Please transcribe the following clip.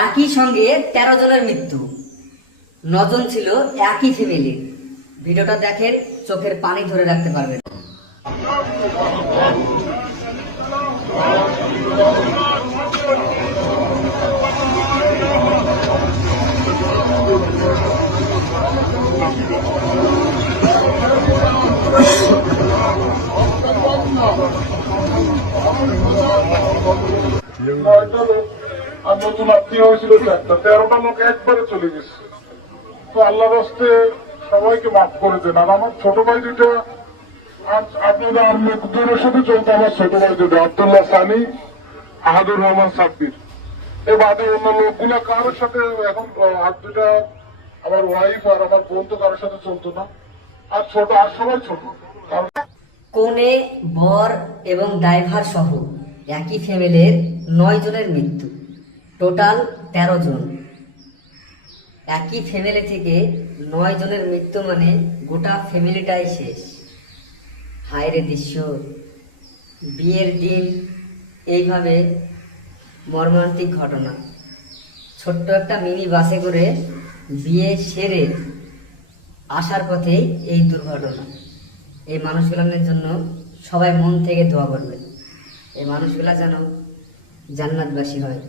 একই সঙ্গে 13 জনের মৃত্যু, 9 জন ছিল একই ফ্যামিলির। ভিডিওটা দেখেন, চোখের পানি ধরে রাখতে পারবেন। আর নতুন আত্মীয় হয়েছিল 13টা লোক একবারে চলে গেছে। তো আল্লাহর হস্তে সবাইকে মাফ করে দেন। আর আমার ছোট ভাই দুটা, আপনারা আর লোকদের সাথে চলতো, আমার ছোট ভাই দুটো আব্দুল্লাহ সানি, আহাদুর রহমান সাব্বির। এ বাদে অন্য লোকগুলা কারোর সাথে এখন আর দুটা আমার ওয়াইফ আর আমার বোন তো কারোর সাথে চলতো না। আর ছোট, আর সবাই ছোট। কোনে বর এবং ড্রাইভার সহ একই ফ্যামিলির 9 জনের মৃত্যু, টোটাল 13 জন। একই ফ্যামিলি থেকে 9 জনের মৃত্যু মানে গোটা ফ্যামিলিটাই শেষ। হায়রে দৃশ্য! বিয়ের দিন এইভাবে মর্মান্তিক ঘটনা। ছোট্ট একটা মিনি বাসে করে বিয়ে সেরে আসার পথেই এই দুর্ঘটনা। এই মানুষগুলোর জন্য সবাই মন থেকে দোয়া করবে, এই মানুষগুলা যেন জান্নাতবাসী হয়।